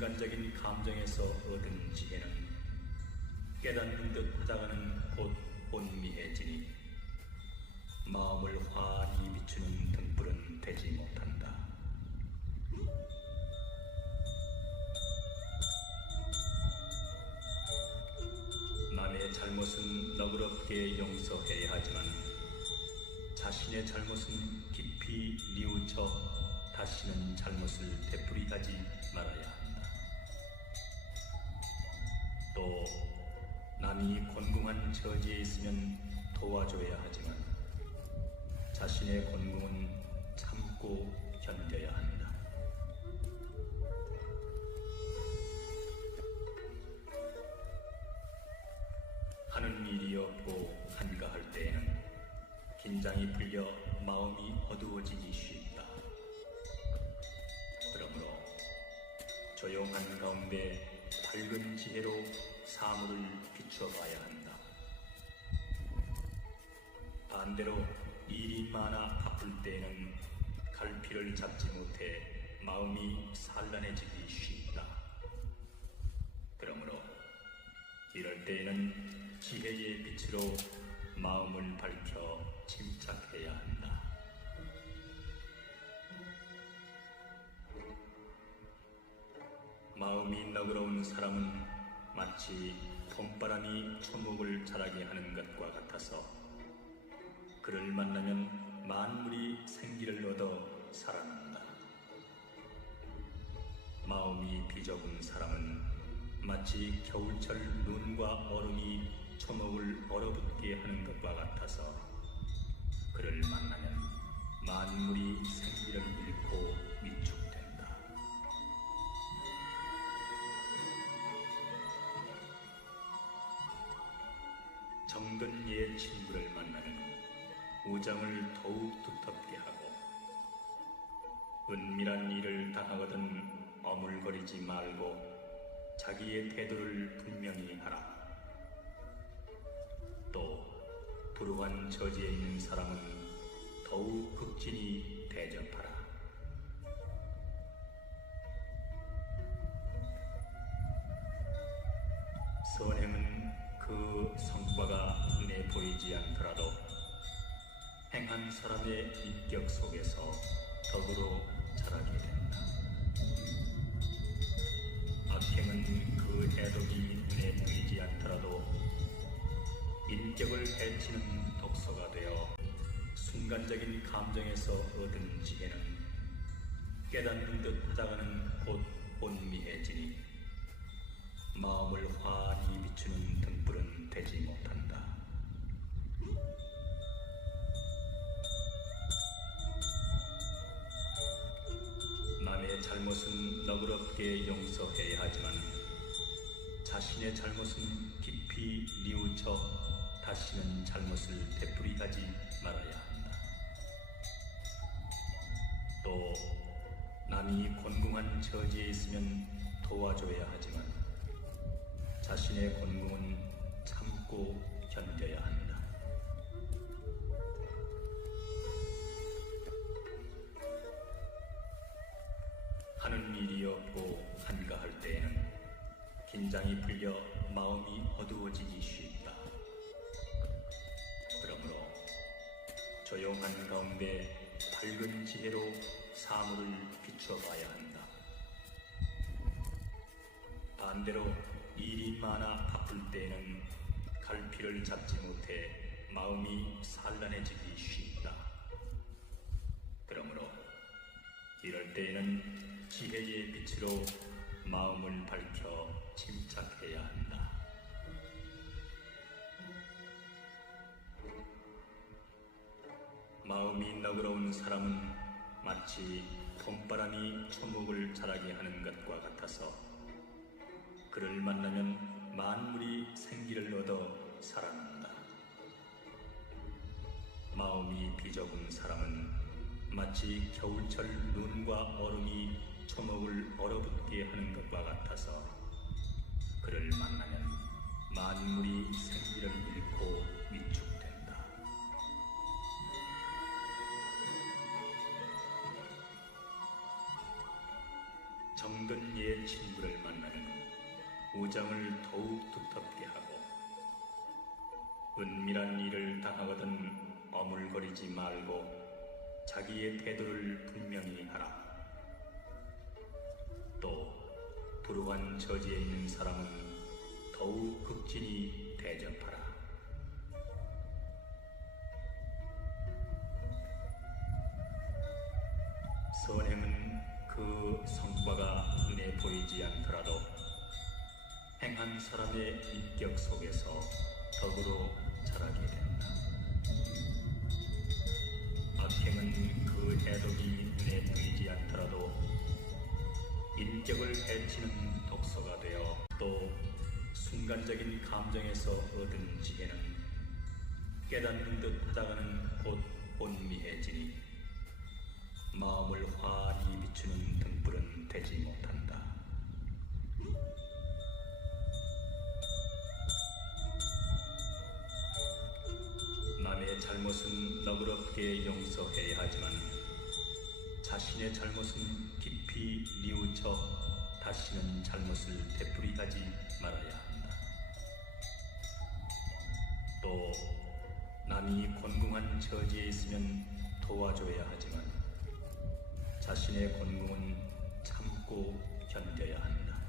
순간적인 감정에서 얻은 지혜는 깨닫는 듯 하다가는 곧 혼미해지니 마음을 환히 비추는 등불은 되지 못한다. 남의 잘못은 너그럽게 용서해야 하지만 자신의 잘못은 깊이 뉘우쳐 다시는 잘못을 되풀이하지 말아야 한다. 또 남이 곤궁한 처지에 있으면 도와줘야 하지만 자신의 곤궁은 참고 견뎌야 한다. 하는 일이 없고 한가할 때에는 긴장이 풀려 마음이 어두워지기 쉽다. 그러므로 조용한 가운데 밝은 지혜로 사물을 비춰봐야 한다. 반대로 일이 많아 바쁠 때에는 갈피를 잡지 못해 마음이 산란해지기 쉽다. 그러므로 이럴 때에는 지혜의 빛으로 마음을 밝혀 침착해야 한다. 마음이 너그러운 사람은 마치 봄바람이 초목을 자라게 하는 것과 같아서 그를 만나면 만물이 생기를 얻어 살아난다. 마음이 비좁은 사람은 마치 겨울철 눈과 얼음이 초목을 얼어붙게 하는 것과 같아서 그를 만나면 만물이 생기를 잃고 위축된다. 정든 옛 친구를 만나면 우정을 더욱 두텁게 하고 은밀한 일을 당하거든 어물거리지 말고 자기의 태도를 분명히 하라. 또 불우한 처지에 있는 사람은 더욱 극진히 대접하라. 선행은 그 성과가 눈에 보이지 않더라도 행한 사람의 인격 속에서 덕으로 자라게 된다. 악행은 그 해독이 눈에 보이지 않더라도 인격을 해치는 독소가 되어 순간적인 감정에서 얻은 지혜는 깨닫는 듯 하다가는 곧 혼미해지니 마음을 환히 비추는 등불은 되지 못한다. 남의 잘못은 너그럽게 용서해야 하지만 자신의 잘못은 깊이 뉘우쳐 다시는 잘못을 되풀이하지 말아야 한다. 또 남이 곤궁한 처지에 있으면 도와줘야 하지만 자신의 곤궁은 참고 견뎌야 한다. 하는 일이 없고 한가할 때에는 긴장이 풀려 마음이 어두워지기 쉽다. 그러므로 조용한 가운데 밝은 지혜로 사물을 비춰봐야 한다. 반대로 일이 많아 바쁠 때에는 갈피를 잡지 못해 마음이 산란해지기 쉽다. 그러므로 이럴 때에는 지혜의 빛으로 마음을 밝혀 침착해야 한다. 마음이 너그러운 사람은 마치 봄바람이 초목을 자라게 하는 것과 같아서 그를 만나면 만물이 생기를 얻어 살아난다. 마음이 비좁은 사람은 마치 겨울철 눈과 얼음이 초목을 얼어붙게 하는 것과 같아서 그를 만나면 만물이 생기를 잃고 위축된다. 정든 정든 옛 친구를 만나면 우정을 더욱 두텁게 하고, 은밀한 일을 당하거든 어물거리지 말고 자기의 태도를 분명히 하라. 또 불우한 처지에 있는 사람은 더욱 극진히 대접하라. 선행은 그 성과가 눈에 보이지 않더라도 행한 사람의 인격 속에서 덕으로 자라게 된다. 악행은 그 해독이 눈에 보이지 않더라도 인격을 해치는 독소가 되어, 또 순간적인 감정에서 얻은 지혜는 깨닫는 듯 하다가는 곧 혼미해지니 마음을 환히 비추는 등불은 되지 못한다. 남의 잘못은 너그럽게 용서해야 하지만 자신의 잘못은 깊이 뉘우쳐 다시는 잘못을 되풀이하지 말아야 한다. 또 남이 곤궁한 처지에 있으면 도와줘야 하지만 자신의 곤궁은 참고 견뎌야 한다.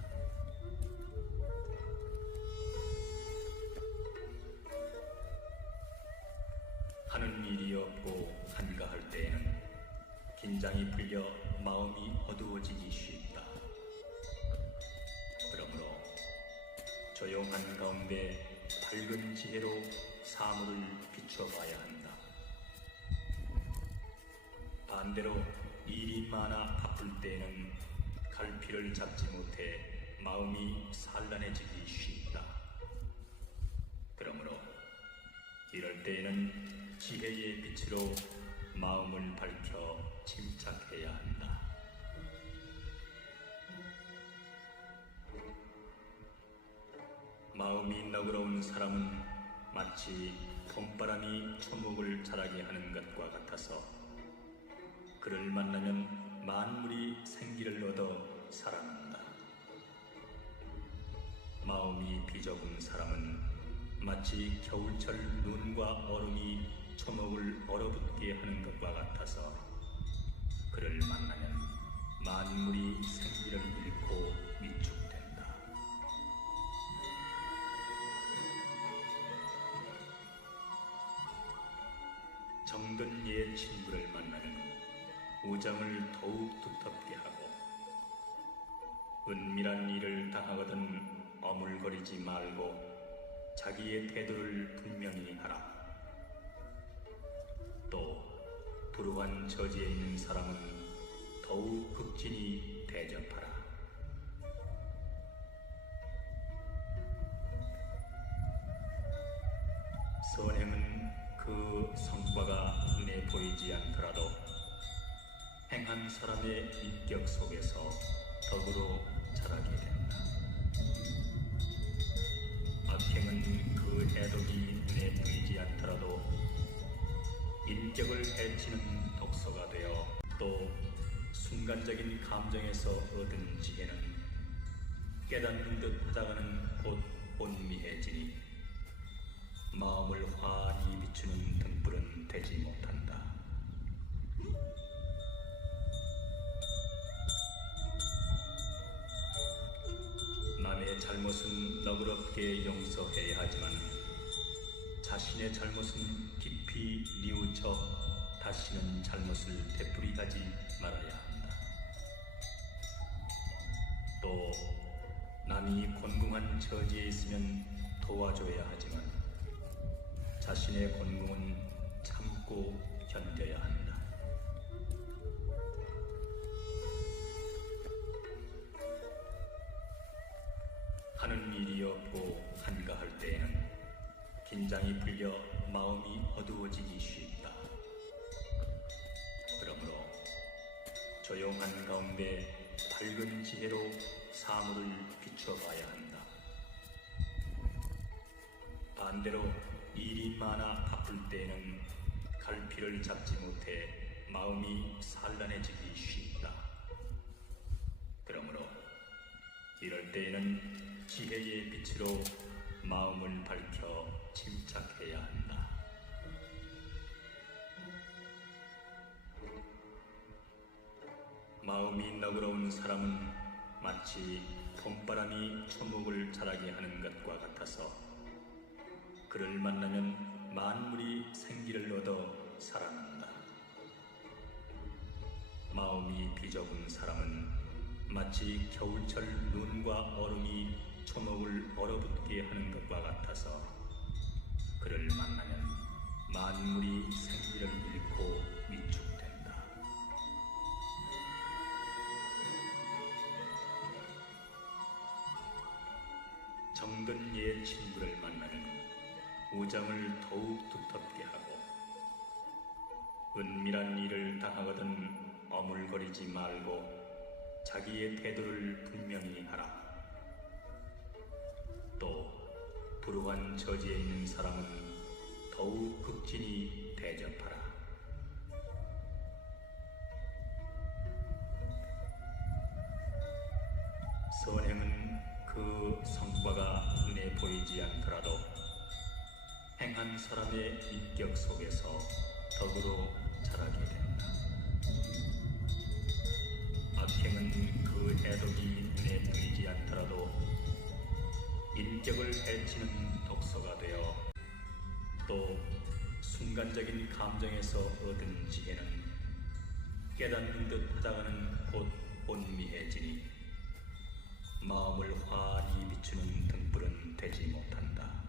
하는 일이 없고 한가할 때에는 긴장이 풀려 마음이 어두워지기 쉽다. 그러므로 조용한 가운데 밝은 지혜로 사물을 비춰봐야 한다. 반대로 일이 많아 바쁠 때에는 갈피를 잡지 못해 마음이 산란해지기 쉽다. 그러므로 이럴 때에는 지혜의 빛으로 마음을 밝혀 침착해야 한다. 마음이 너그러운 사람은 마치 봄바람이 초목을 자라게 하는 것과 같아서 그를 만나면 만물이 생기를 얻어 살아난다. 마음이 비좁은 사람은 마치 겨울철 눈과 얼음이 초목을 얼어붙게 하는 것과 같아서 그를 만나면 만물이 생기를 잃고 위축된다. 정든 옛 친구를 만나면 우정을 더욱 두텁게 하고, 은밀한 일을 당하거든 어물거리지 말고 자기의 태도를 분명히 하라. 또 불우한 처지에 있는 사람은 더욱 극진히 대접하라. 선행은 그 성과가 눈에 보이지 않더라도 행한 사람의 인격 속에서 덕으로 자라게 된다. 악행은 그 해독이 눈에 보이지 않더라도 인격을 해치는 독소가 되어, 또 순간적인 감정에서 얻은 지혜는 깨닫는 듯 하다가는 곧 혼미해지니 마음을 환히 비추는 등불은 되지 못한다. 남의 잘못은 너그럽게 용서해야 하지만 자신의 잘못은 깊이 뉘우쳐 다시는 잘못을 되풀이하지 말아야 한다. 또 남이 곤궁한 처지에 있으면 도와줘야 하지만 자신의 곤궁은 참고 견뎌야 한다. 하는 일이 없고 한가할 때에는 긴장이 풀려 마음이 어두워지기 쉽다. 그러므로 조용한 가운데 밝은 지혜로 사물을 비춰봐야 한다. 반대로 일이 많아 바쁠 때에는 갈피를 잡지 못해 마음이 산란해지기 쉽다. 그러므로 이럴 때에는 지혜의 빛으로 마음을 밝혀 침착해야 한다. 마음이 너그러운 사람은 마치 봄바람이 초목을 자라게 하는 것과 같아서 그를 만나면 만물이 생기를 얻어 살아난다. 마음이 비좁은 사람은 마치 겨울철 눈과 얼음이 초목을 얼어붙게 하는 것과 같아서 그를 만나면 만물이 생기를 잃고 위축된다. 정든 옛 친구를 만나면 우정을 더욱 두텁게 하고 은밀한 일을 당하거든 어물거리지 말고 자기의 태도를 분명히 하라. 또 불우한 처지에 있는 사람은 더욱 극진히 대접하라. 선행은 그 성과가 눈에 보이지 않더라도 행한 사람의 인격 속에서 덕으로 자라게 된다. 악행은 그 해독이 눈에 보이지 않더라도 인격을 해치는 독소가 되어 또 순간적인 감정에서 얻은 지혜는 깨닫는 듯 하다가는 곧 혼미해지니 마음을 환히 비추는 등불은 되지 못한다.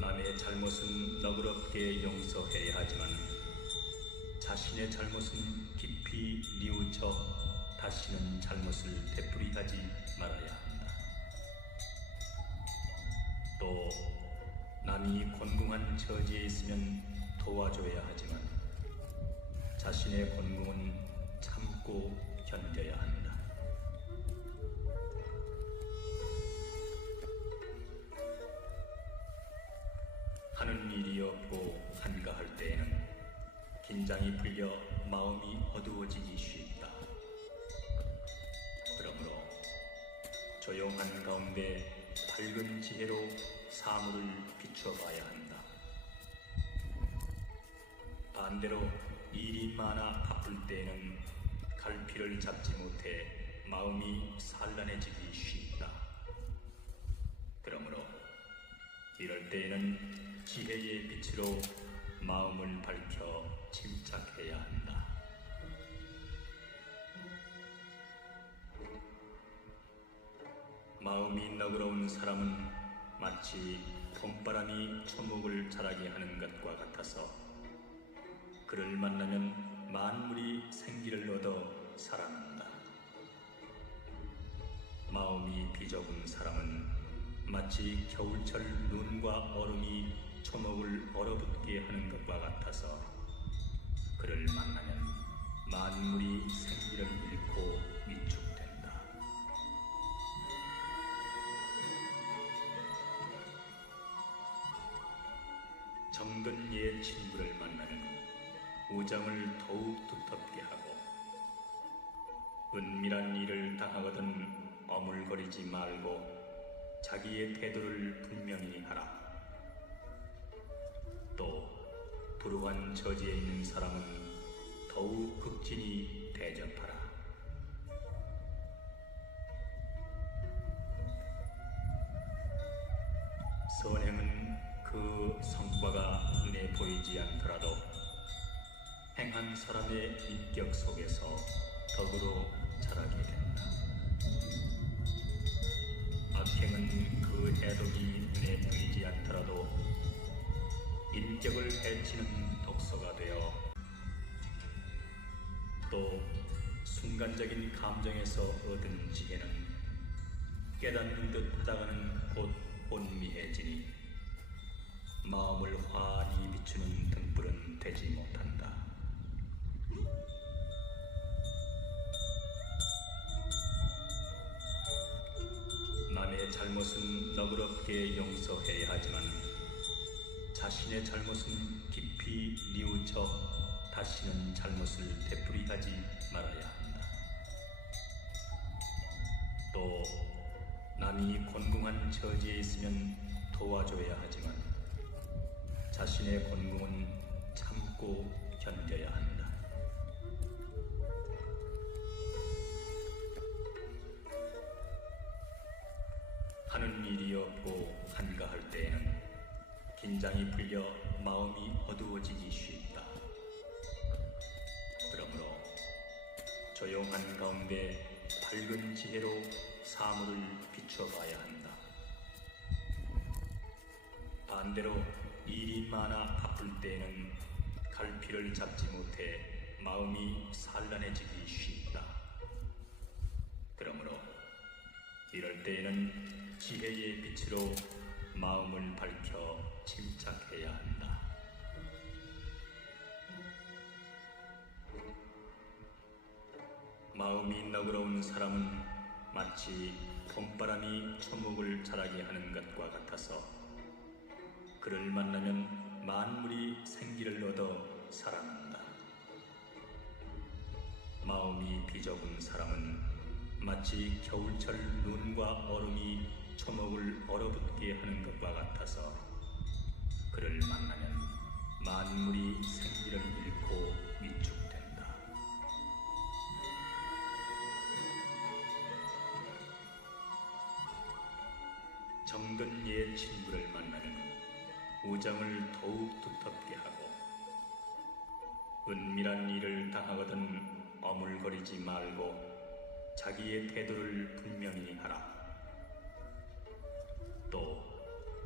남의 잘못은 너그럽게 용서해야 하지만 자신의 잘못은 깊이 뉘우쳐 다시는 잘못을 되풀이하지 말아야 한다. 또 남이 곤궁한 처지에 있으면 도와줘야 하지만 자신의 곤궁은 참고 견뎌야 한다. 하는 일이 없고 한가할 때에는 긴장이 풀려 마음이 어두워지기 쉽다. 그러므로 조용한 가운데 밝은 지혜로 사물을 비춰봐야 한다. 반대로 일이 많아 바쁠 때에는 갈피를 잡지 못해 마음이 산란해지기 쉽다. 그러므로 이럴 때에는 지혜의 빛으로 마음을 밝혀 침착해야 한다. 마음이 너그러운 사람은 마치 봄바람이 초목을 자라게 하는 것과 같아서 그를 만나면 만물이 생기를 얻어 살아난다. 마음이 비좁은 사람은 마치 겨울철 눈과 얼음이 초목을 얼어붙게 하는 것과 같아서 그를 만나면 만물이 생기를 잃고 위축된다. 정든 옛 친구를 만나면 우정을 더욱 두텁게 하고 은밀한 일을 당하거든 어물거리지 말고 자기의 태도를 분명히 하라. 또 불우한 처지에 있는 사람은 더욱 극진히 대접하라. 선행은 그 성과가 눈에 보이지 않더라도 행한 사람의 인격 속에서 덕으로 자라게 된다. 악행은 그 해독이 눈에 보이지 않더라도 인격을 해치는 독소가 되어 또 순간적인 감정에서 얻은 지혜는 깨닫는 듯 하다가는 곧 혼미해지니 마음을 환히 비추는 등불은 되지 못한다. 남의 잘못은 너그럽게 용서해야 하지만 자신의 잘못은 깊이 뉘우쳐 다시는 잘못을 되풀이하지 말아야 한다. 또 남이 곤궁한 처지에 있으면 도와줘야 하지만 자신의 곤궁은 참고 견뎌야 한다. 하는 일이 없고 한가할 때에는 긴장이 풀려 마음이 어두워지기 쉽다. 그러므로 조용한 가운데 밝은 지혜로 사물을 비춰봐야 한다. 반대로 일이 많아 바쁠 때에는 갈피를 잡지 못해 마음이 산란해지기 쉽다. 그러므로 이럴 때에는 지혜의 빛으로 마음을 밝혀 침착해야 한다. 마음이 너그러운 사람은 마치 봄바람이 초목을 자라게 하는 것과 같아서 그를 만나면 만물이 생기를 얻어 살아난다. 마음이 비좁은 사람은 마치 겨울철 눈과 얼음이 초목을 얼어붙게 하는 것과 같아서 그를 만나면 만물이 생기를 잃고 위축된다. 정든 옛 친구를 만나면 우정을 더욱 두텁게 하고 은밀한 일을 당하거든 어물거리지 말고 자기의 태도를 분명히 하라. 또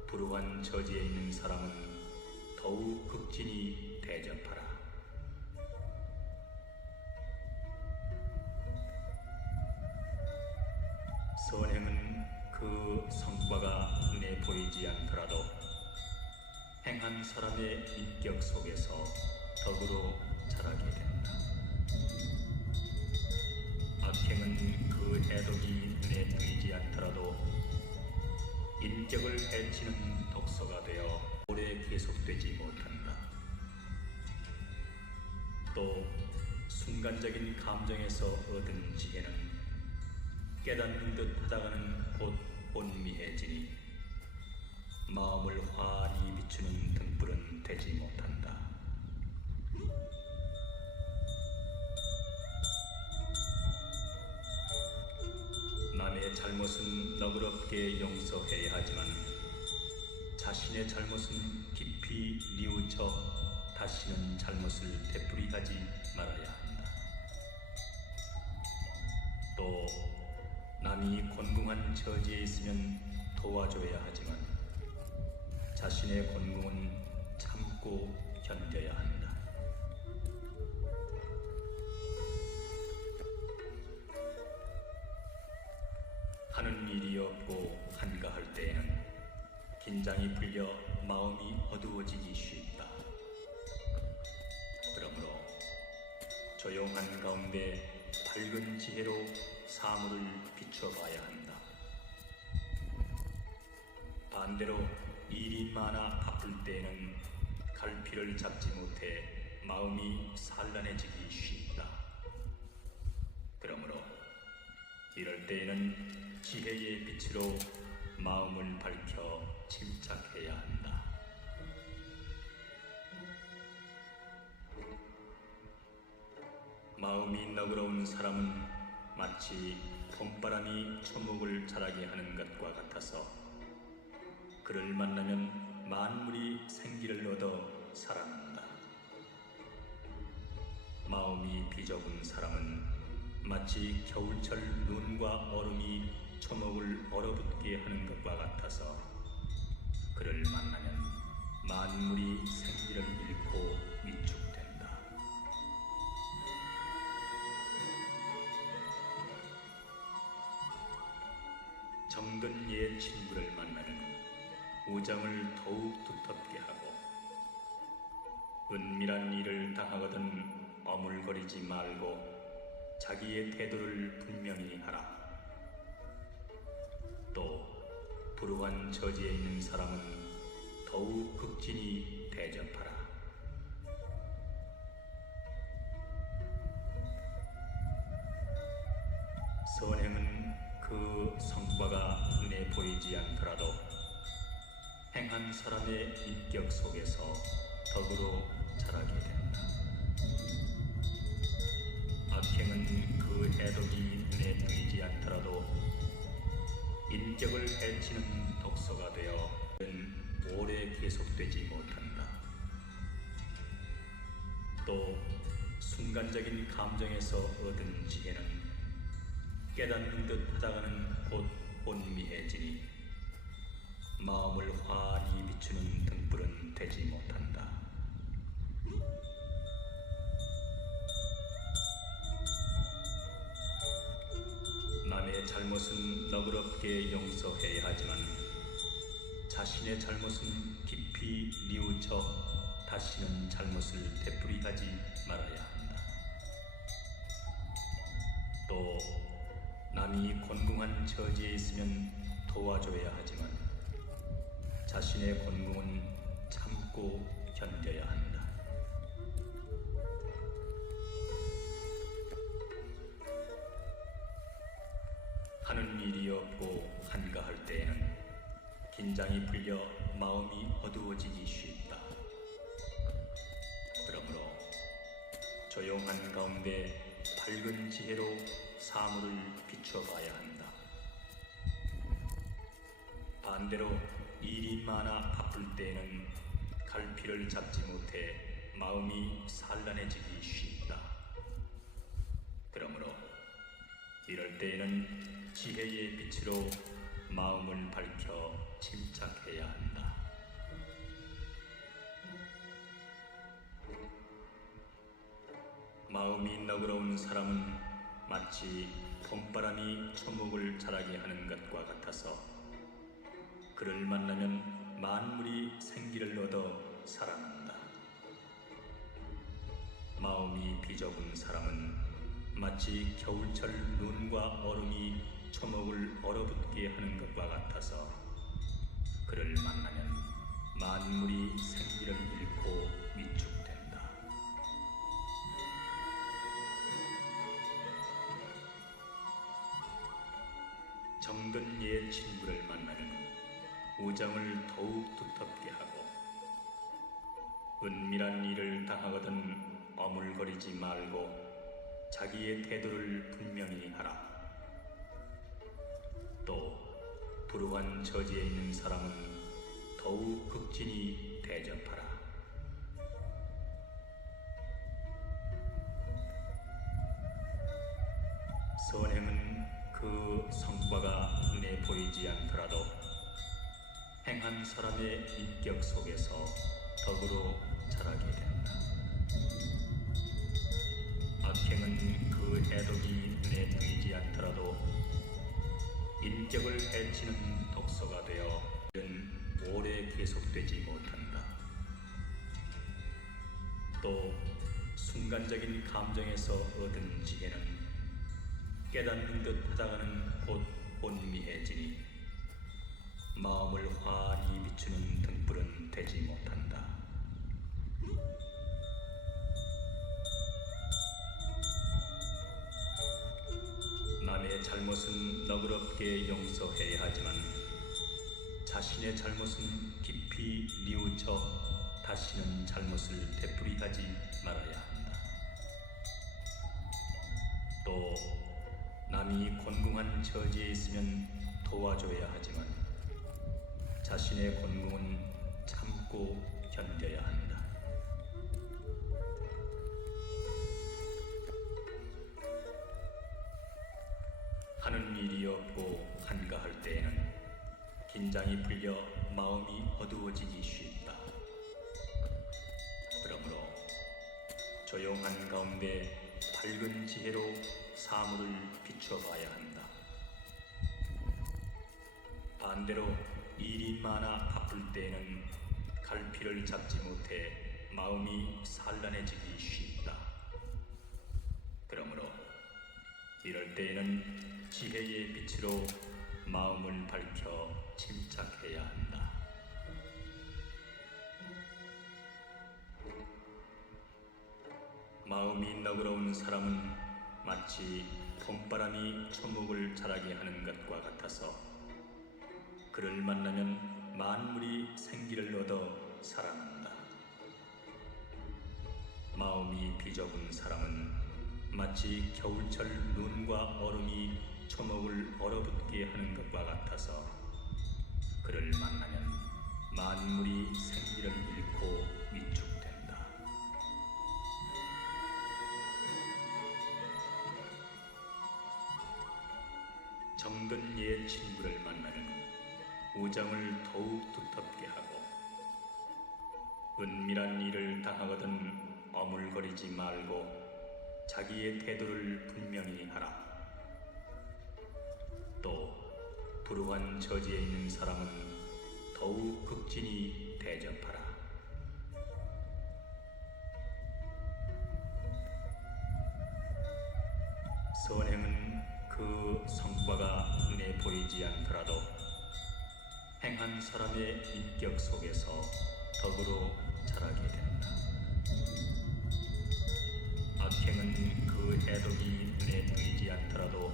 불우한 처지에 있는 사람은 더욱 극진히 대접하라. 선행은 그 성과가 눈에 보이지 않더라도 행한 사람의 인격 속에서 덕으로 자라게 된다. 악행은 그 해독이 눈에 보이지 않더라도 인격을 해치는 독소가 되어 오래 계속되지 못한다. 또 순간적인 감정에서 얻은 지혜는 깨닫는 듯 하다가는 곧 혼미해지니 마음을 환히 비추는 등불은 되지 못한다. 남의 잘못은 너그럽게 용서해야 하지만 자신의 잘못은 깊이 뉘우쳐 다시는 잘못을 되풀이하지 말아야 한다. 또 남이 곤궁한 처지에 있으면 도와줘야 하지만 자신의 곤궁은 참고 견뎌야 한다. 하는 일이 없고 한가할 때에는 긴장이 풀려 마음이 어두워지기 쉽다. 그러므로 조용한 가운데 밝은 지혜로 사물을 비춰봐야 한다. 반대로 일이 많아 바쁠 때에는 갈피를 잡지 못해 마음이 산란해지기 쉽다. 그러므로 이럴 때에는 지혜의 빛으로 마음을 밝혀 침착해야 한다. 마음이 너그러운 사람은 마치 봄바람이 초목을 자라게 하는 것과 같아서 그를 만나면 만물이 생기를 얻어 살아난다. 마음이 비좁은 사람은 마치 겨울철 눈과 얼음이 초목을 얼어붙게 하는 것과 같아서 그를 만나면 만물이 생기를 잃고 위축된다. 정든 옛 친구를 만나면 우정을 더욱 두텁게 하고 은밀한 일을 당하거든 어물거리지 말고 자기의 태도를 분명히 하라. 또 불우한 처지에 있는 사람은 더욱 극진히 대접하라. 선행은 그 성과가 눈에 보이지 않더라도 행한 사람의 인격 속에서 덕으로 자라게 된다. 악행은 그 해독이 눈에 보이지 않더라도 인격을 해치는 독소가 되어 오래 계속되지 못한다. 또 순간적인 감정에서 얻은 지혜는 깨닫는 듯 하다가는 곧 혼미해지니 마음을 환히 비추는 등불은 되지 못한다. 남의 잘못은 너그럽게 용서해야 하지만 자신의 잘못은 깊이 뉘우쳐 다시는 잘못을 되풀이하지 말아야 한다. 또 남이 곤궁한 처지에 있으면 도와줘야 하지만 자신의 곤궁은 참고 견뎌야 한다. 하는 일이 없고 한가할 때에는 긴장이 풀려 마음이 어두워지기 쉽다. 그러므로 조용한 가운데 밝은 지혜로 사물을 비춰봐야 한다. 반대로 일이 많아 바쁠 때에는 갈피를 잡지 못해 마음이 산란해지기 쉽다. 그러므로 이럴 때에는 지혜의 빛으로 마음을 밝혀 침착해야 한다. 마음이 너그러운 사람은 마치 봄바람이 초목을 자라게 하는 것과 같아서 그를 만나면 만물이 생기를 얻어 살아난다. 마음이 비좁은 사람은 마치 겨울철 눈과 얼음이 초목을 얼어붙게 하는 것과 같아서 그를 만나면 만물이 생기를 잃고 위축된다. 정든 옛 친구를 만나면 우정을 더욱 두텁게 하고 은밀한 일을 당하거든 어물거리지 말고 자기의 태도를 분명히 하라. 또 불우한 처지에 있는 사람은 더욱 극진히 대접하라. 선행은 그 성과가 눈에 보이지 않더라도 행한 사람의 인격 속에서 덕으로 자라게 된다. 악행은 그 해독이 눈에 보이지 않더라도 인격을 해치는 독소가 되어 오래 계속되지 못한다. 또 순간적인 감정에서 얻은 지혜는 깨닫는 듯 하다가는 곧 혼미해지니 마음을 환히 비추는 등불은 되지 못한다. 남의 잘못은 너그럽게 용서해야 하지만 자신의 잘못은 깊이 뉘우쳐 다시는 잘못을 되풀이하지 말아야 한다. 또 남이 곤궁한 처지에 있으면 도와줘야 하지만 자신의 곤궁은 참고 견뎌야 한다. 하는 일이 없고 한가할 때에는 긴장이 풀려 마음이 어두워지기 쉽다. 그러므로 조용한 가운데 밝은 지혜로 사물을 비춰봐야 한다. 반대로 일이 많아 바쁠 때에는 갈피를 잡지 못해 마음이 산란해지기 쉽다. 그러므로 이럴 때에는 지혜의 빛으로 마음을 밝혀 침착해야 한다. 마음이 너그러운 사람은 마치 봄바람이 초목을 자라게 하는 것과 같아서 그를 만나면 만물이 생기를 얻어 살아난다. 마음이 비좁은 사람은 마치 겨울철 눈과 얼음이 초목을 얼어붙게 하는 것과 같아서 그를 만나면 만물이 생기를 잃고 위축된다. 정든 옛 친구를 만나면 우정을 더욱 두텁게 하고 은밀한 일을 당하거든 어물거리지 말고 자기의 태도를 분명히 하라. 또 불우한 처지에 있는 사람은 더욱 극진히 대접하라. 선행은 그 성과가 눈에 보이지 않더라도 행한 사람의 인격 속에서 덕으로 자라게 된다. 악행은 그 해독이 눈에 보이지 않더라도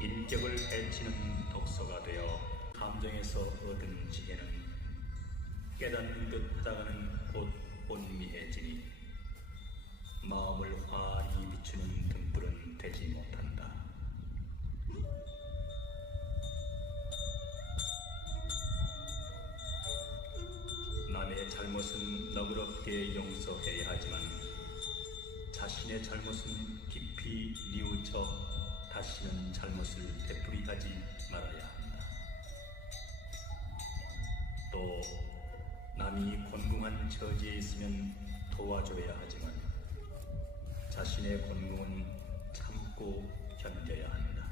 인격을 해치는 독소가 되어 감정에서 얻은 지혜는 깨닫는 듯 하다가는 곧 혼미해지니 마음을 환히 비추는 등불은 되지 못한다. 남의 잘못은 너그럽게 용서해야 하지만 자신의 잘못은 깊이 뉘우쳐 다시는 잘못을 되풀이하지 말아야 한다. 또 남이 곤궁한 처지에 있으면 도와줘야 하지만 자신의 곤궁은 참고 견뎌야 한다.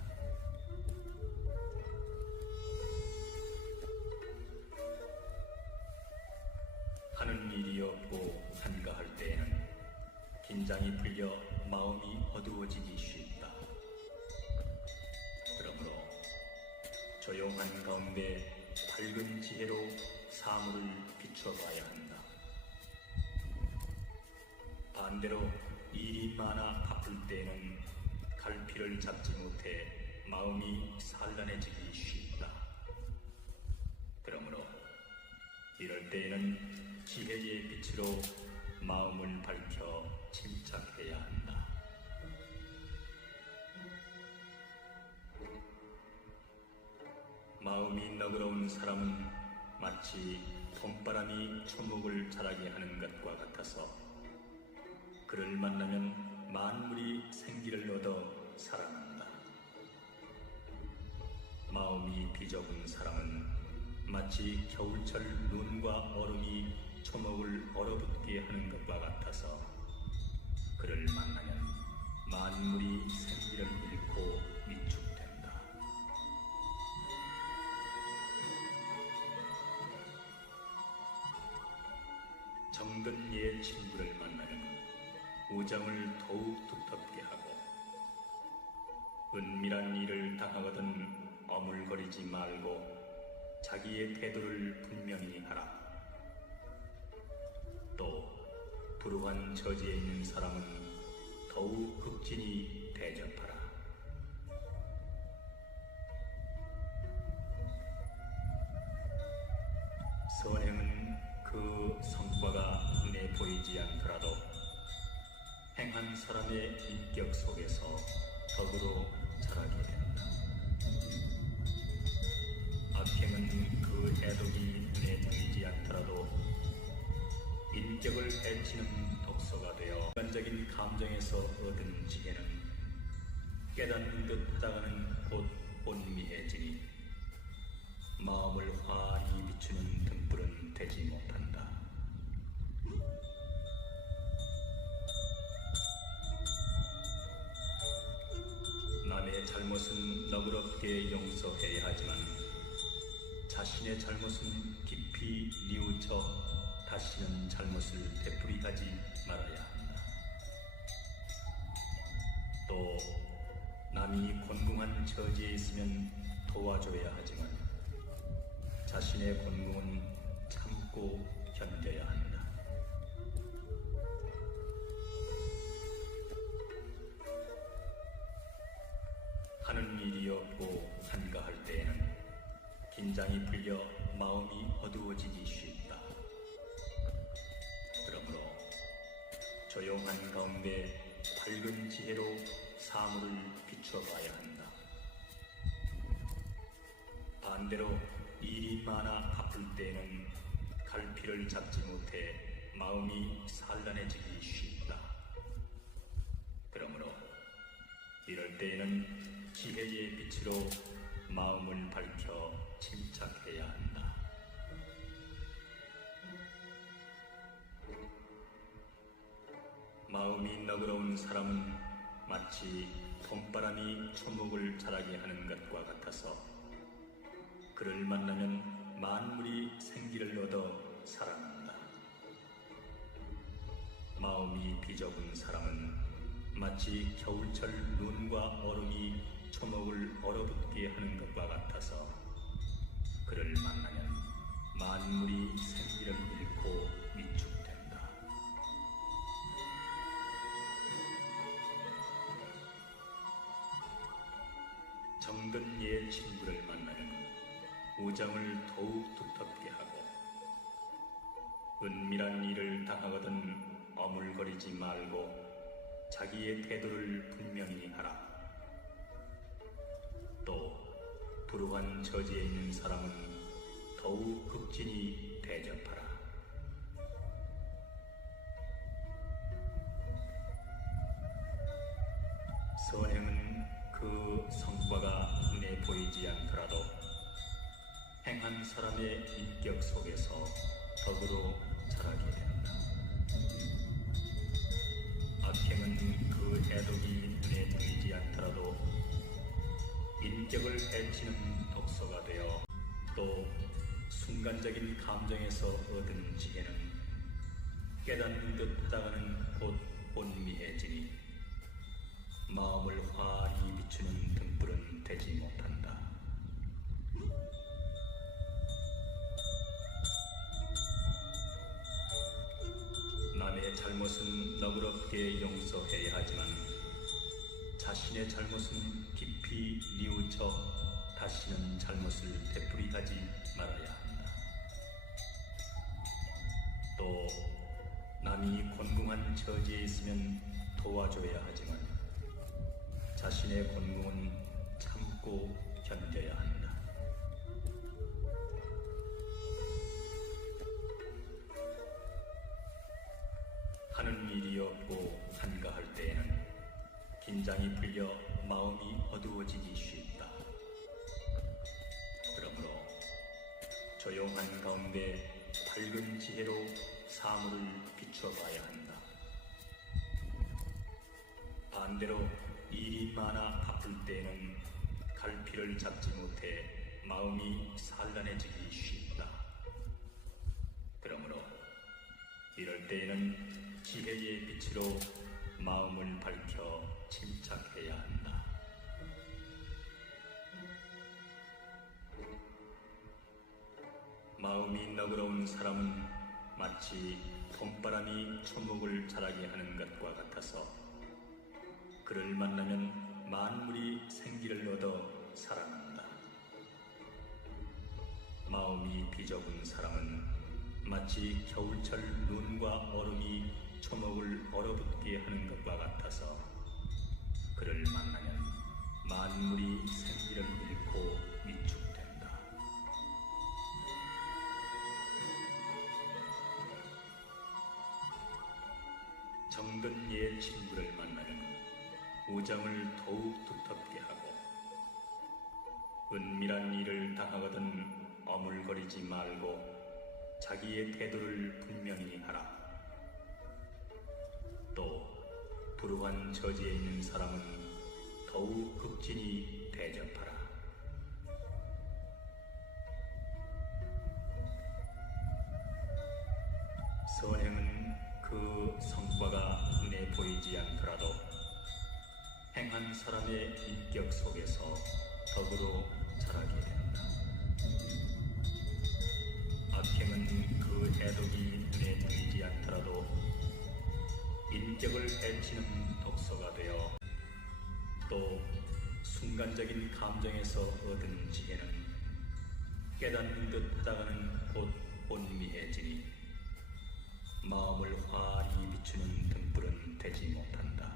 하는 일이 없고 한가할 때에는 긴장이 풀려 마음이 어두워지기 쉽다. 그러므로 조용한 가운데 밝은 지혜로 사물을 비춰봐야 한다. 반대로 일이 많아 바쁠 때에는 갈피를 잡지 못해 마음이 산란해지기 쉽다. 그러므로 이럴 때에는 지혜의 빛으로 마음을 밝혀 침착해야 한다. 마음이 너그러운 사람은 마치 봄바람이 초목을 자라게 하는 것과 같아서 그를 만나면 만물이 생기를 얻어 살아난다. 마음이 비좁은 사람은 마치 겨울철 눈과 얼음이 초목을 얼어붙게 하는 것과 같아서 그를 만나면 만물이 생기를 잃고 위축된다. 정든 옛 친구를 만나면 우정을 더욱 두텁게 하고 은밀한 일을 당하거든 어물거리지 말고 자기의 태도를 분명히 하라. 또 불우한 처지에 있는 사람은 더욱 극진히 대접하라. 선행은 그 성과가 눈에 보이지 않더라도 행한 사람의 인격 속에서 덕으로 자라게 된다. 악행은 그 해독이 눈에 보이지 않더라도 인격을 해치는 독소가 되어 인간적인 감정에서 얻은 지혜는 깨닫는 듯 하다가는 곧 혼미해지니 마음을 환히 비추는 등불은 되지 못한다. 남의 잘못은 너그럽게 용서해야 하지만 자신의 잘못은 깊이 뉘우쳐 다시는 잘못을 되풀이하지 말아야 한다. 또 남이 곤궁한 처지에 있으면 도와줘야 하지만 자신의 곤궁은 참고 견뎌야 한다. 하는 일이 없고 한가할 때에는 긴장이 풀려 마음이 어두워지기 쉽다. 그러므로 조용한 가운데 밝은 지혜로 사물을 비춰봐야 한다. 반대로 일이 많아 바쁠 때에는 갈피를 잡지 못해 마음이 산란해지기 쉽다. 그러므로 이럴 때에는 지혜의 빛으로 마음을 밝혀 침착해야 한다. 마음이 너그러운 사람은 마치 봄바람이 초목을 자라게 하는 것과 같아서 그를 만나면 만물이 생기를 얻어 살아난다. 마음이 비좁은 사람은 마치 겨울철 눈과 얼음이 초목을 얼어붙게 하는 것과 같아서 그를 만나면 만물이 생기를 잃고 위축된다. 정든 옛 친구를 만나면 우정을 더욱 두텁게 하고 은밀한 일을 당하거든 어물거리지 말고 자기의 태도를 분명히 하라. 또 불우한 처지에 있는 사람은 더욱 극진히 대접하라. 선행은 그 성과가 눈에 보이지 않더라도 행한 사람의 인격 속에서 덕으로 자라게 된다. 악행은 그 해독이 눈에 보이지 않더라도 인격을 해치는 독소가 되어 또 순간적인 감정에서 얻은 지혜는 깨닫는 듯 하다가는 곧 혼미해지니 마음을 환히 비추는 등불은 되지 못한다. 남의 잘못은 너그럽게 용서해야 하지만 자신의 잘못은 깊이 뉘우쳐 다시는 잘못을 되풀이하지 말아야 한다. 또 남이 곤궁한 처지에 있으면 도와줘야 하지만 자신의 곤궁은 참고 견뎌야 한다. 하는 일이 없고 한가할 때에는 긴장이 풀려 마음이 어두워지기 쉽다. 그러므로 조용한 가운데 밝은 지혜로 사물을 비춰봐야 한다. 반대로 일이 많아 바쁠 때에는 갈피를 잡지 못해 마음이 산란해지기 쉽다. 그러므로 이럴 때에는 지혜의 빛으로 마음을 밝혀 침착해야 한다. 마음이 너그러운 사람은 마치 봄바람이 초목을 자라게 하는 것과 같아서 그를 만나면 만물이 생기를 얻어 살아난다. 마음이 비좁은 사람은 마치 겨울철 눈과 얼음이 초목을 얼어붙게 하는 것과 같아서 그를 만나면 만물이 생기를 잃고 위축된다. 정든 옛 친구를 만나면 우정을 더욱 두텁게 하고 은밀한 일을 당하거든 어물거리지 말고 자기의 태도를 분명히 하라. 또 불우한 처지에 있는 사람은 더욱 극진히 대접하라. 선행은 그 성과가 눈에 보이지 않더라도 행한 사람의 인격 속에서 덕으로 자라게 된다. 악행은 그 해독이 눈에 보이지 않더라도 인격을 해치는 독소가 되어 또 순간적인 감정에서 얻은 지혜는 깨닫는 듯 하다가는 곧 혼미해지니 마음을 환히 비추는 등불은 되지 못한다.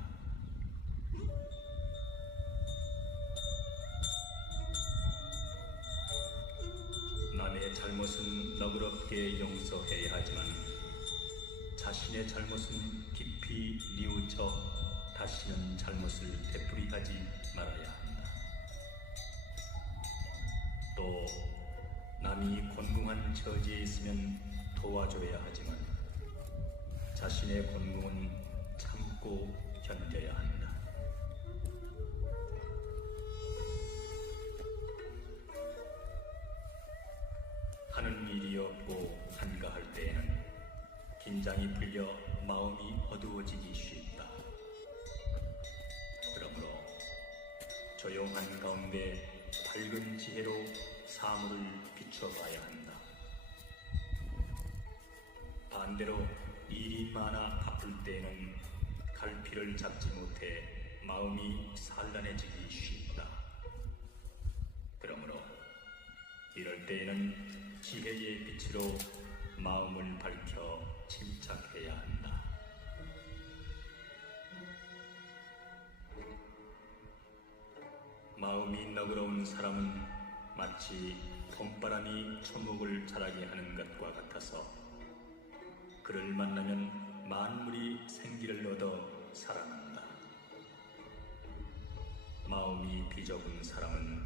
남의 잘못은 너그럽게 용서해야 하지만 자신의 잘못은 깊이 뉘우쳐 다시는 잘못을 되풀이하지 말아야 한다. 또 남이 곤궁한 처지에 있으면 도와줘야 하지만 자신의 곤궁은 참고 견뎌야 한다. 하는 일이 없고 한가할 때에는 긴장이 풀려 마음이 어두워지기 쉽다. 그러므로 조용한 가운데 밝은 지혜로 사물을 비춰봐야 한다. 반대로 일이 많아 바쁠 때에는 갈피를 잡지 못해 마음이 산란해지기 쉽다. 그러므로 이럴 때에는 지혜의 빛으로 마음을 밝혀 침착해야 한다. 마음이 너그러운 사람은 마치 봄바람이 초목을 자라게 하는 것과 같아서 그를 만나면 만물이 생기를 얻어 살아난다. 마음이 비좁은 사람은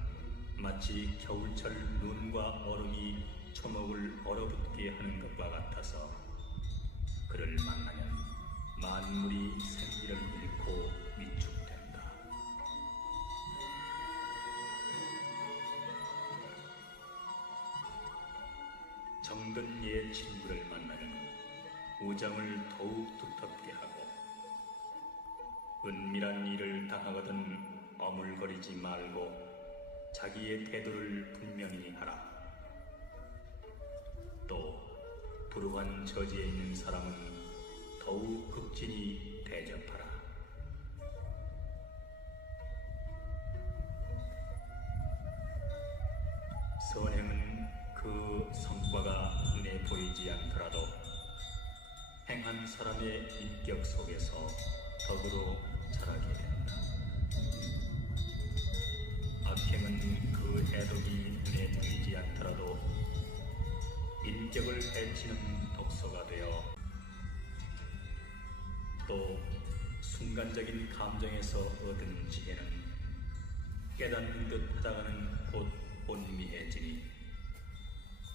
마치 겨울철 눈과 얼음이 초목을 얼어붙게 하는 것과 같아서 그를 만나면 만물이 생기를 잃고 위축된다. 정든 옛 친구를 만나면 우정을 더욱 두텁게 하고 은밀한 일을 당하거든 어물거리지 말고 자기의 태도를 분명히 하라. 또 불우한 처지에 있는 사람은 더욱 극진히 대접하라. 선행은 그 성과가 눈에 보이지 않더라도 행한 사람의 인격 속에서 덕으로 자라게 된다. 악행은 그 해독이 눈에 보이지 않더라도 인격을 해치는 독소가 되어 또 순간적인 감정에서 얻은 지혜는 깨닫는 듯 하다가는 곧 혼미해지니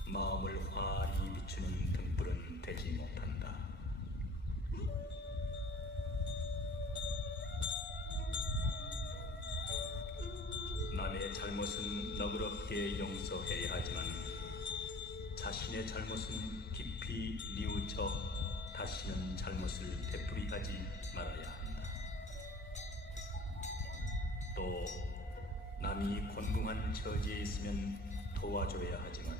마음을 환히 비추는 등불은 되지 못한다. 남의 잘못은 너그럽게 용서해야 하지만 자신의 잘못은 깊이 뉘우쳐 다시는 잘못을 되풀이하지 말아야 한다. 또 남이 곤궁한 처지에 있으면 도와줘야 하지만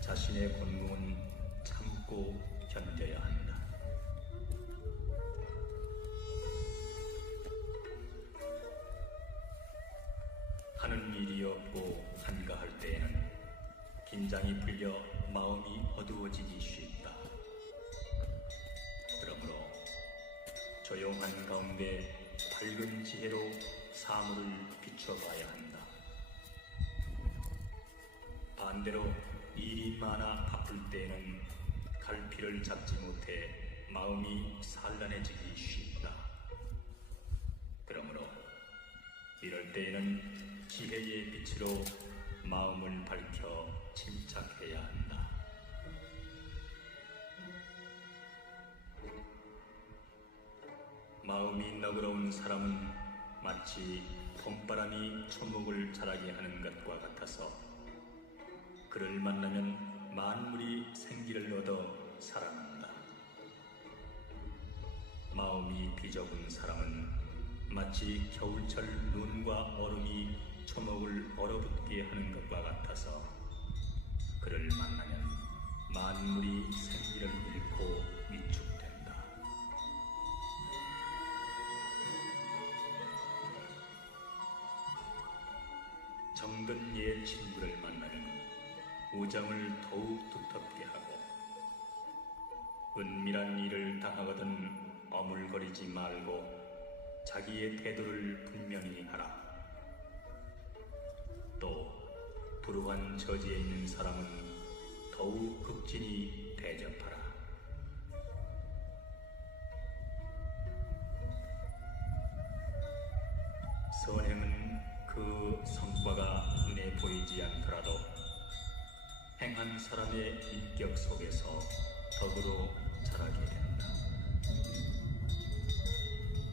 자신의 곤궁은 참고 견뎌야 한다. 하는 일이 없고 한가할 때에는 긴장이 풀려 마음이 어두워지기 쉽다. 그러므로 조용한 가운데 밝은 지혜로 사물을 비춰봐야 한다. 반대로 일이 많아 바쁠 때에는 갈피를 잡지 못해 마음이 산란해지기 쉽다. 그러므로 이럴 때에는 지혜의 빛으로 마음을 밝혀 침착해야 한다. 마음이 너그러운 사람은 마치 봄바람이 초목을 자라게 하는 것과 같아서 그를 만나면 만물이 생기를 얻어 살아난다. 마음이 비좁은 사람은 마치 겨울철 눈과 얼음이 초목을 얼어붙게 하는 것과 같아서 그를 만나면 만물이 생기를 잃고 위축된다. 정든 옛 친구를 만나면 우정을 더욱 두텁게 하고, 은밀한 일을 당하거든 어물거리지 말고 자기의 태도를 분명히 하라. 또 불우한 처지에 있는 사람은 더욱 극진히 대접하라. 선행은 그 성과가 눈에 보이지 않더라도 행한 사람의 인격 속에서 덕으로 자라게 된다.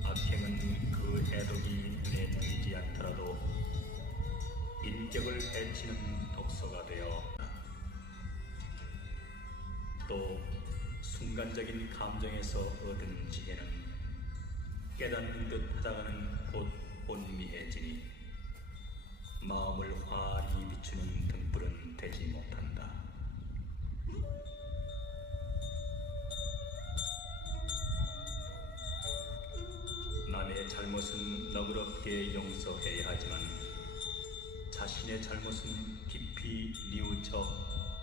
악행은 그 해독이 눈에 보이지 않더라도 인격을 해치는 독소가 되어, 또 순간적인 감정에서 얻은 지혜는 깨닫는 듯 하다가는 곧 혼미해지니 마음을 환히 비추는 등불은 되지 못한다. 남의 잘못은 너그럽게 용서해야 하지만 자신의 잘못은 깊이 뉘우쳐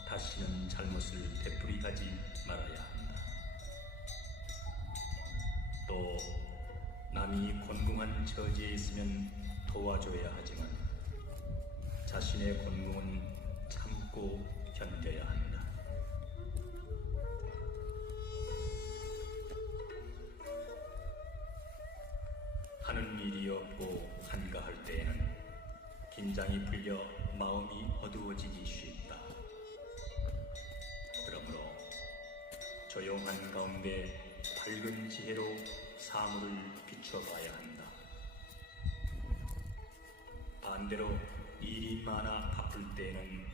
다시는 잘못을 되풀이하지 말아야 한다. 또 남이 곤궁한 처지에 있으면 도와줘야 하지만 자신의 곤궁은 참고 견뎌야 한다. 하는 일이 없고 한가할 때에는 긴장이 풀려 마음이 어두워지기 쉽다. 그러므로 조용한 가운데 밝은 지혜로 사물을 비춰봐야 한다. 반대로 일이 많아 바쁠 때에는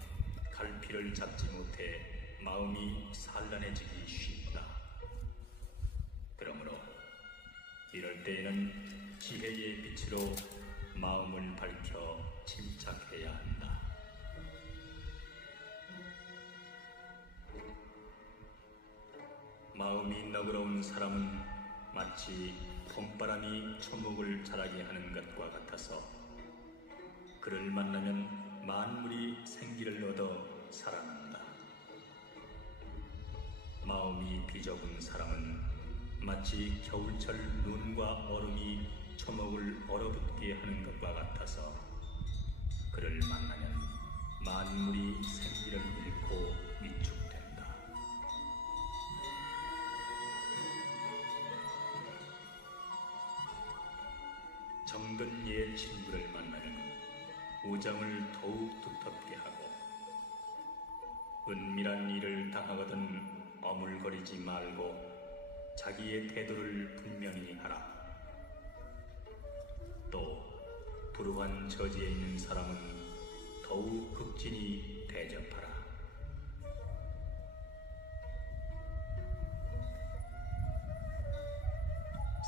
갈피를 잡지 못해 마음이 산란해지기 쉽다. 그러므로 이럴 때에는 지혜의 빛으로 마음을 밝혀 침착해야 한다. 마음이 너그러운 사람은 마치 봄바람이 초목을 자라게 하는 것과 같아서 그를 만나면 만물이 생기를 얻어 살아난다. 마음이 비좁은 사람은 마치 겨울철 눈과 얼음이 초목을 얼어붙게 하는 것과 같아서 그를 만나면 만물이 생기를 잃고 위축된다. 정든 옛 친구를 만나면 우정을 더욱 두텁게 하고, 은밀한 일을 당하거든 어물거리지 말고 자기의 태도를 분명히 하라. 또 불우한 처지에 있는 사람은 더욱 극진히 대접하라.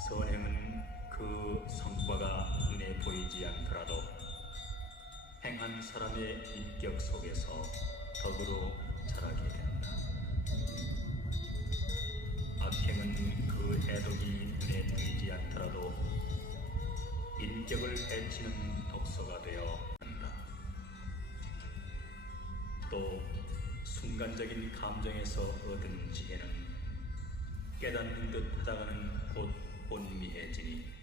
선행은 그 성과가 눈에 보이지 않더라도 행한 사람의 인격 속에서 덕으로 자라게 된다. 악행은 그 해독이 눈에 보이지 않더라도 인격을 해치는 독소가 되어 한다. 또 순간적인 감정에서 얻은 지혜는 깨닫는 듯 하다가는 곧 혼미해지니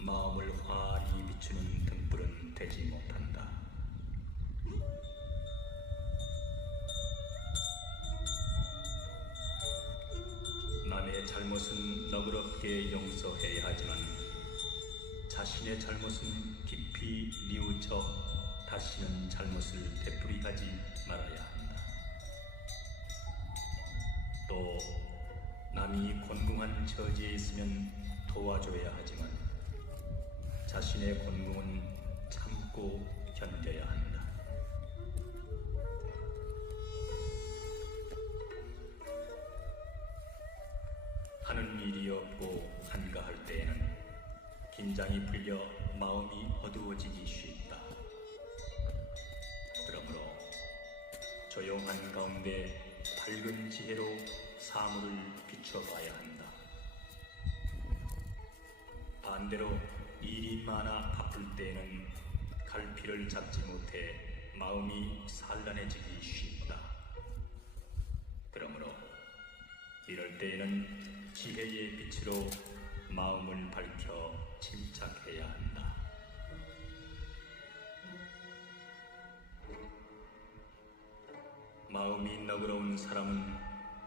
마음을 환히 비추는 등불은 되지 못한다. 남의 잘못은 너그럽게 용서해야 하지만 자신의 잘못은 깊이 뉘우쳐 다시는 잘못을 되풀이하지 말아야 한다. 또 남이 곤궁한 처지에 있으면 도와줘야 하지만 자신의 곤궁은 참고 견뎌야 한다. 하는 일이 없고 한가할 때에는 긴장이 풀려 마음이 어두워지기 쉽다. 그러므로 조용한 가운데 밝은 지혜로 사물을 비춰봐야 한다. 반대로 일이 많아 바쁠 때에는 갈피를 잡지 못해 마음이 산란해지기 쉽다. 그러므로 이럴 때에는 지혜의 빛으로 마음을 밝혀 침착해야 한다. 마음이 너그러운 사람은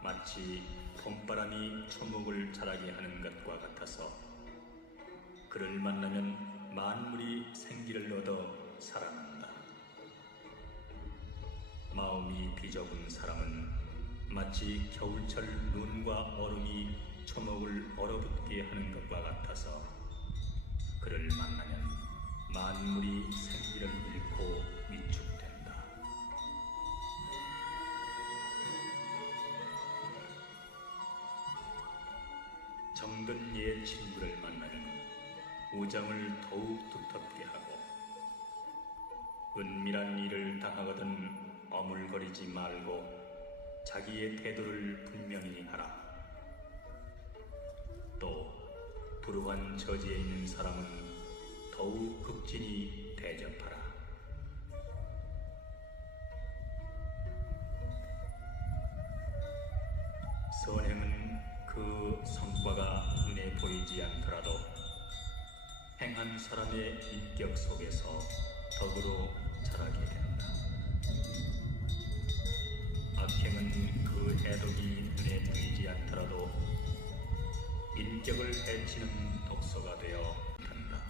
마치 봄바람이 초목을 자라게 하는 것과 같아서 그를 만나면 만물이 생기를 얻어 살아난다. 마음이 비좁은 사람은 마치 겨울철 눈과 얼음이 초목을 얼어붙게 하는 것과 같아서 그를 만나면 만물이 생기를 잃고 위축된다. 정든 옛 친구를 만나면 우정을 더욱 두텁게 하고 은밀한 일을 당하거든 어물거리지 말고 자기의 태도를 분명히 하라. 또 불우한 처지에 있는 사람은 더욱 극진히 대접하라. 선행은 그 성과가 눈에 보이지 않더라도 행한 사람의 인격 속에서 덕으로 자라게 된다. 악행은 그 해독이 눈에 보이지 않더라도 인격을 해치는 독소가 되어 간다.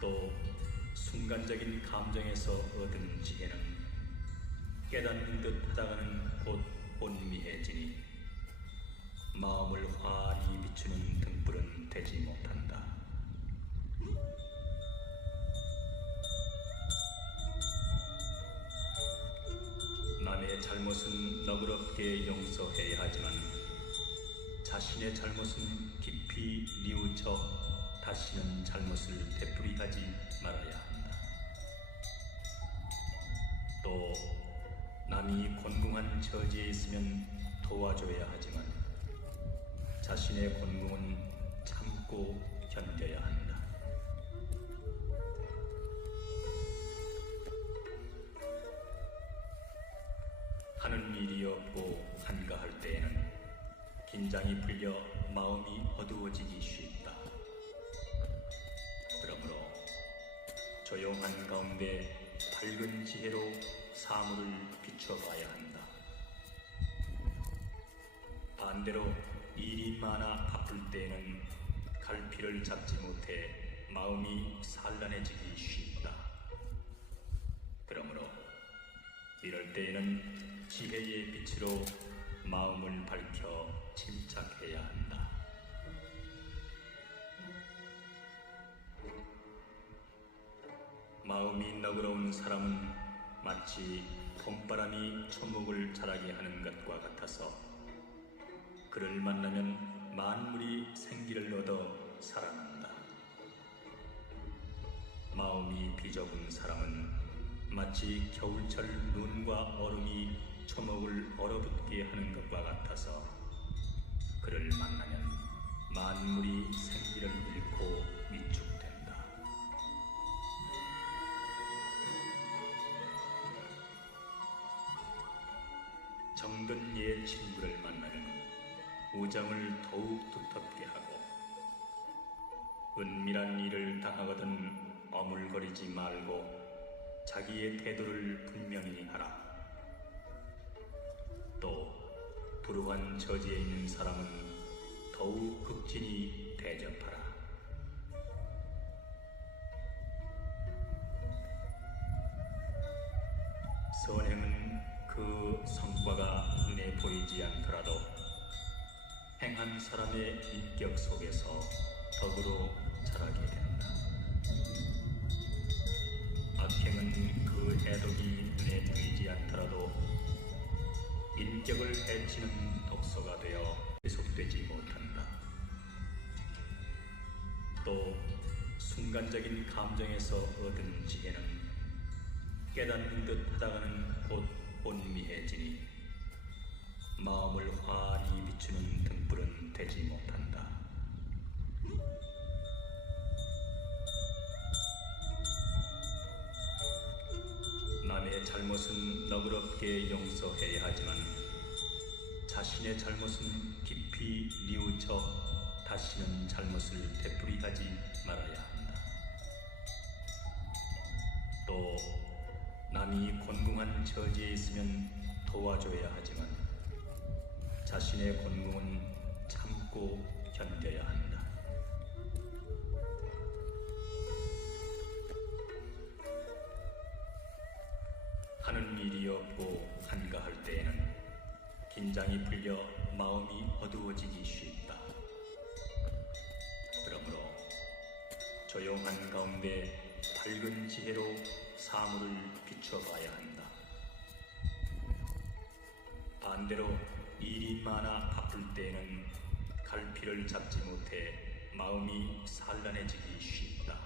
또 순간적인 감정에서 얻은 지혜는 깨닫는 듯 하다가는 곧 혼미해지니 마음을 환히 비추는 등불은 되지 못한다. 남의 잘못은 너그럽게 용서해야 하지만 자신의 잘못은 깊이 뉘우쳐 다시는 잘못을 되풀이하지 말아야 한다. 또 남이 곤궁한 처지에 있으면 도와줘야 하지만 자신의 곤궁은 참고 견뎌야 한다. 하는 일이 없고 한가할 때에는 긴장이 풀려 마음이 어두워지기 쉽다. 그러므로 조용한 가운데 밝은 지혜로 사물을 비춰봐야 한다. 반대로 일이 많아 바쁠 때에는 갈피를 잡지 못해 마음이 산란해지기 쉽다. 그러므로 이럴 때에는 지혜의 빛으로 마음을 밝혀 침착해야 한다. 마음이 너그러운 사람은 마치 봄바람이 초목을 자라게 하는 것과 같아서 그를 만나면 만물이 생기를 얻어 살아난다. 마음이 비좁은 사람은 마치 겨울철 눈과 얼음이 초목을 얼어붙게 하는 것과 같아서 그를 만나면 만물이 생기를 잃고 위축된다. 정든 옛 친구를 만나면 우정을 더욱 두텁게 하고 은밀한 일을 당하거든 어물거리지 말고 자기의 태도를 분명히 하라. 또 불우한 처지에 있는 사람은 더욱 극진히 대접하라. 선행은 그 성과가 눈에 보이지 않더라도 행한 사람의 인격 속에서 덕으로 자라게 된다. 악행은 그 해독이 눈에 보이지 않더라도 인격을 해치는 독소가 되어 계속되지 못한다. 또 순간적인 감정에서 얻은 지혜는 깨닫는 듯 하다가는 곧 혼미해지니 마음을 환히 비추는 등불은 되지 못한다. 잘못은 너그럽게 용서해야 하지만 자신의 잘못은 깊이 뉘우쳐 다시는 잘못을 되풀이하지 말아야 한다. 또 남이 곤궁한 처지에 있으면 도와줘야 하지만 자신의 곤궁은 참고 견뎌야 한다. 하는 일이 없고 한가할 때에는 긴장이 풀려 마음이 어두워지기 쉽다. 그러므로 조용한 가운데 밝은 지혜로 사물을 비춰봐야 한다. 반대로 일이 많아 바쁠 때에는 갈피를 잡지 못해 마음이 산란해지기 쉽다.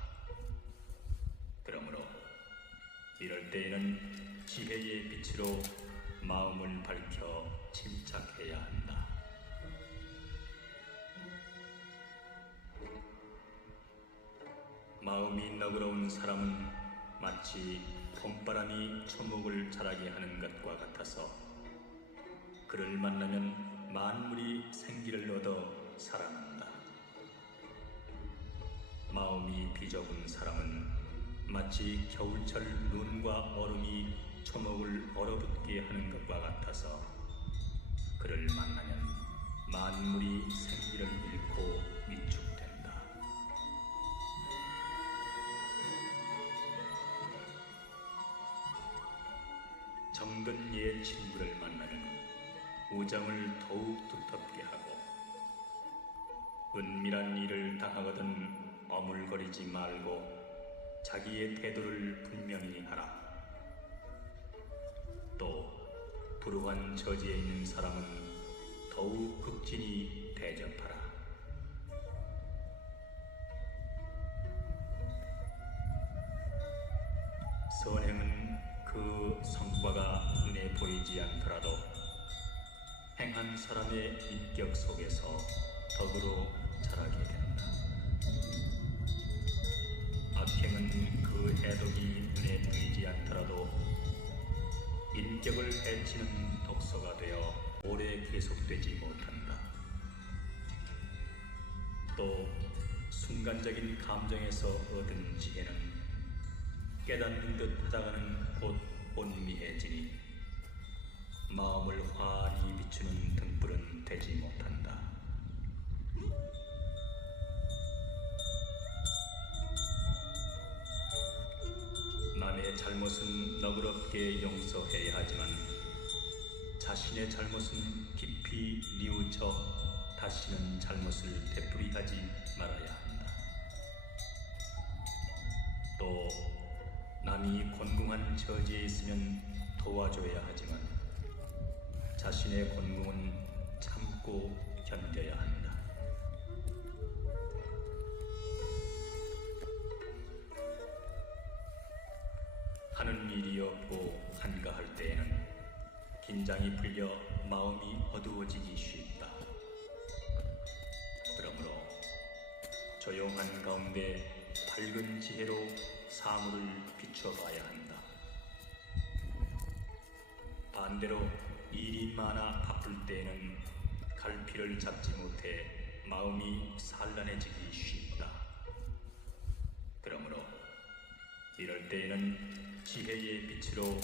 그러므로 이럴 때에는 지혜의 빛으로 마음을 밝혀 침착해야 한다. 마음이 너그러운 사람은 마치 봄바람이 초목을 자라게 하는 것과 같아서 그를 만나면 만물이 생기를 얻어 살아난다. 마음이 비좁은 사람은 마치 겨울철 눈과 얼음이 초목을 얼어붙게 하는 것과 같아서 그를 만나면 만물이 생기를 잃고 위축된다. 정든 옛 친구를 만나면 우정을 더욱 두텁게 하고 은밀한 일을 당하거든 어물거리지 말고 자기의 태도를 분명히 하라. 또 불우한 처지에 있는 사람은 더욱 극진히 대접하라. 선행은 그 성과가 눈에 보이지 않더라도 행한 사람의 인격 속에서 덕으로 자라게 된다. 악행은 그 해독이 눈에 보이지 않더라도 인격을 해치는 독소가 되어 오래 계속되지 못한다. 또 순간적인 감정에서 얻은 지혜는 깨닫는 듯 하다가는 곧 혼미해지니 마음을 환히 비추는 등불은 되지 못한다. 남의 잘못은 너그럽게 용서해야 하지만 자신의 잘못은 깊이 뉘우쳐 다시는 잘못을 되풀이하지 말아야 한다. 또 남이 곤궁한 처지에 있으면 도와줘야 하지만 자신의 곤궁은 참고 견뎌야 한다. 하는 일이 없고 한가할 때에는 긴장이 풀려 마음이 어두워지기 쉽다. 그러므로 조용한 가운데 밝은 지혜로 사물을 비춰봐야 한다. 반대로 일이 많아 바쁠 때에는 갈피를 잡지 못해 마음이 산란해지기 쉽다. 그러므로 이럴 때에는 지혜의 빛으로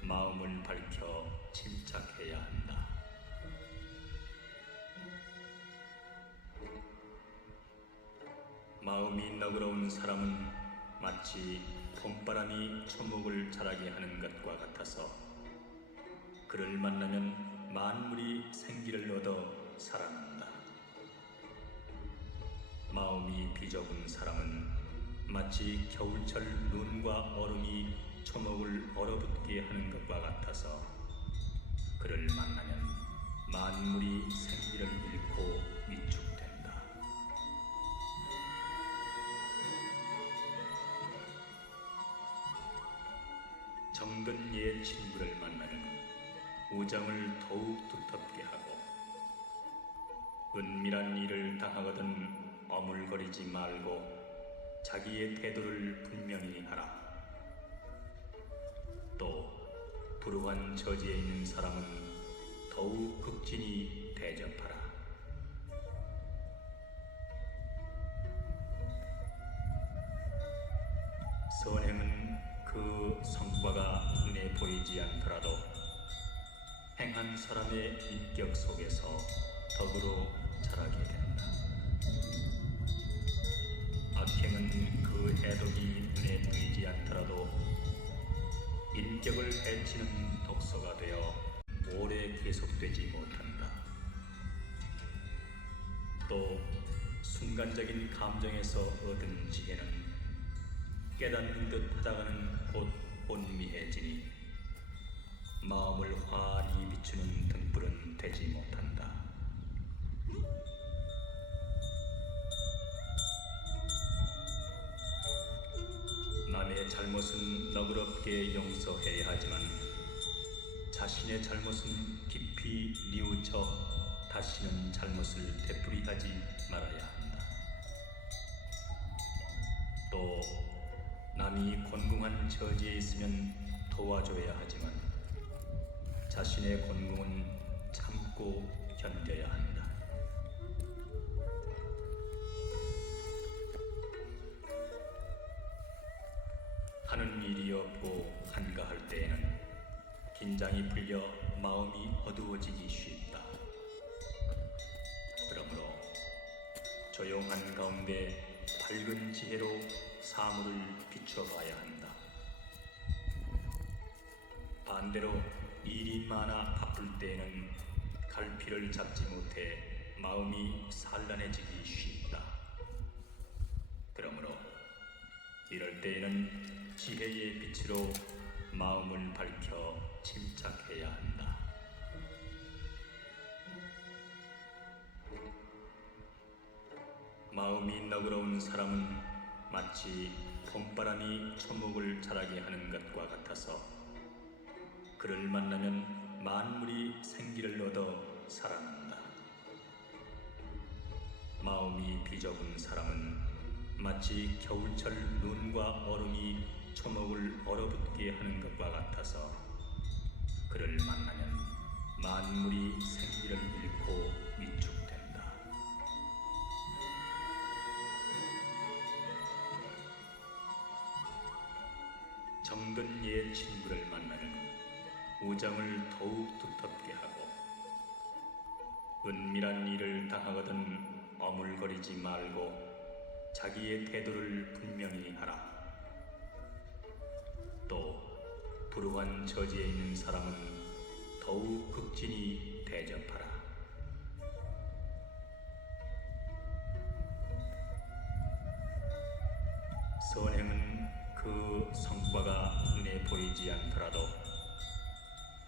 마음을 밝혀 침착해야 한다. 마음이 너그러운 사람은 마치 봄바람이 초목을 자라게 하는 것과 같아서 그를 만나면 만물이 생기를 얻어 살아난다. 마음이 비좁은 사람은 마치 겨울철 눈과 얼음이 초목을 얼어붙게 하는 것과 같아서 그를 만나면 만물이 생기를 잃고 위축된다. 정든 옛 친구를 만나면 우정을 더욱 두텁게 하고 은밀한 일을 당하거든 어물거리지 말고 자기의 태도를 분명히 하라. 또 불우한 처지에 있는 사람은 더욱 극진히 대접하라. 선행은 그 성과가 눈에 보이지 않더라도 행한 사람의 인격 속에서 덕으로 자라게 된다. 악행은 그 해독이 눈에 보이지 않더라도 인격을 해치는 독소가 되어 오래 계속되지 못한다. 또 순간적인 감정에서 얻은 지혜는 깨닫는 듯 하다가는 곧 혼미해지니 마음을 환히 비추는 등불은 되지 못한다. 남의 잘못은 너그럽게 용서해야 하지만 자신의 잘못은 깊이 뉘우쳐 다시는 잘못을 되풀이하지 말아야 한다. 또 남이 곤궁한 처지에 있으면 도와줘야 하지만 자신의 곤궁은 참고 견뎌야 한다. 하는 일이 없고 한가할 때에는 긴장이 풀려 마음이 어두워지기 쉽다. 그러므로 조용한 가운데 밝은 지혜로 사물을 비춰봐야 한다. 반대로 일이 많아 바쁠 때에는 갈피를 잡지 못해 마음이 산란해지기 쉽다. 그러므로 이럴 때에는 지혜의 빛으로 마음을 밝혀 침착해야 한다. 마음이 너그러운 사람은 마치 봄바람이 초목을 자라게 하는 것과 같아서 그를 만나면 만물이 생기를 얻어 살아난다. 마음이 비좁은 사람은 마치 겨울철 눈과 얼음이 초목을 얼어붙게 하는 것과 같아서 그를 만나면 만물이 생기를 잃고 위축된다. 정든 옛 친구를 만나면 우정을 더욱 두텁게 하고 은밀한 일을 당하거든 어물거리지 말고 자기의 태도를 분명히 하라. 또 불우한 처지에 있는 사람은 더욱 극진히 대접하라. 선행은 그 성과가 눈에 보이지 않더라도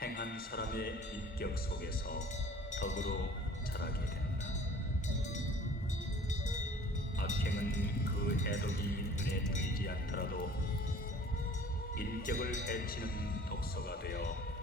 행한 사람의 인격 속에서 덕으로 자라게 된다. 악행은 그 해독이 눈에 보이지 않더라도 인격을 해치는 독소가 되어